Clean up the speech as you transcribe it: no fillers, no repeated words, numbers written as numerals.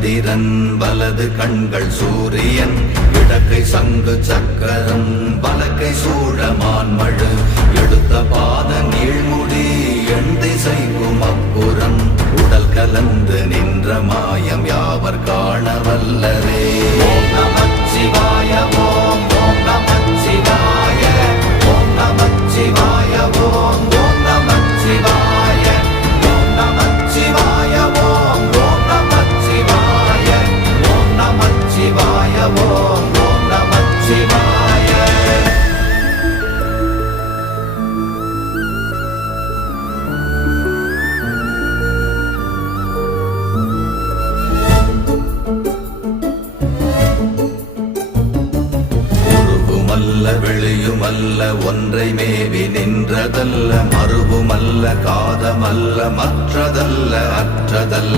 சந்திரன் வலது கண்கள் சூரியன் இடக்கை சங்கு சக்கரம் வலக்கை சூழமான்மழு எடுத்த பாத நீழ்முடி எண் திசைக்கும் அப்புறம் உடல் கலந்து நின்ற மாயம் யாவர் காண வல்லரே. ஓம் நமச்சிவாய ஓம் ஓம் நமச்சிவாய ஓம் நமச்சிவாய ஓம் ஓம் நமச்சிவாய ஓம் நமச்சிவாய ஓம் ஓம் நமச்சிவாய ஓம் நமச்சிவாய ஓம் ஓம் நமச்சிவாய. வெளியுமல்ல ஒன்றை மேவி நின்றதல்ல மறுவுமல்ல காதமல்ல மற்றதல்ல அற்றதல்ல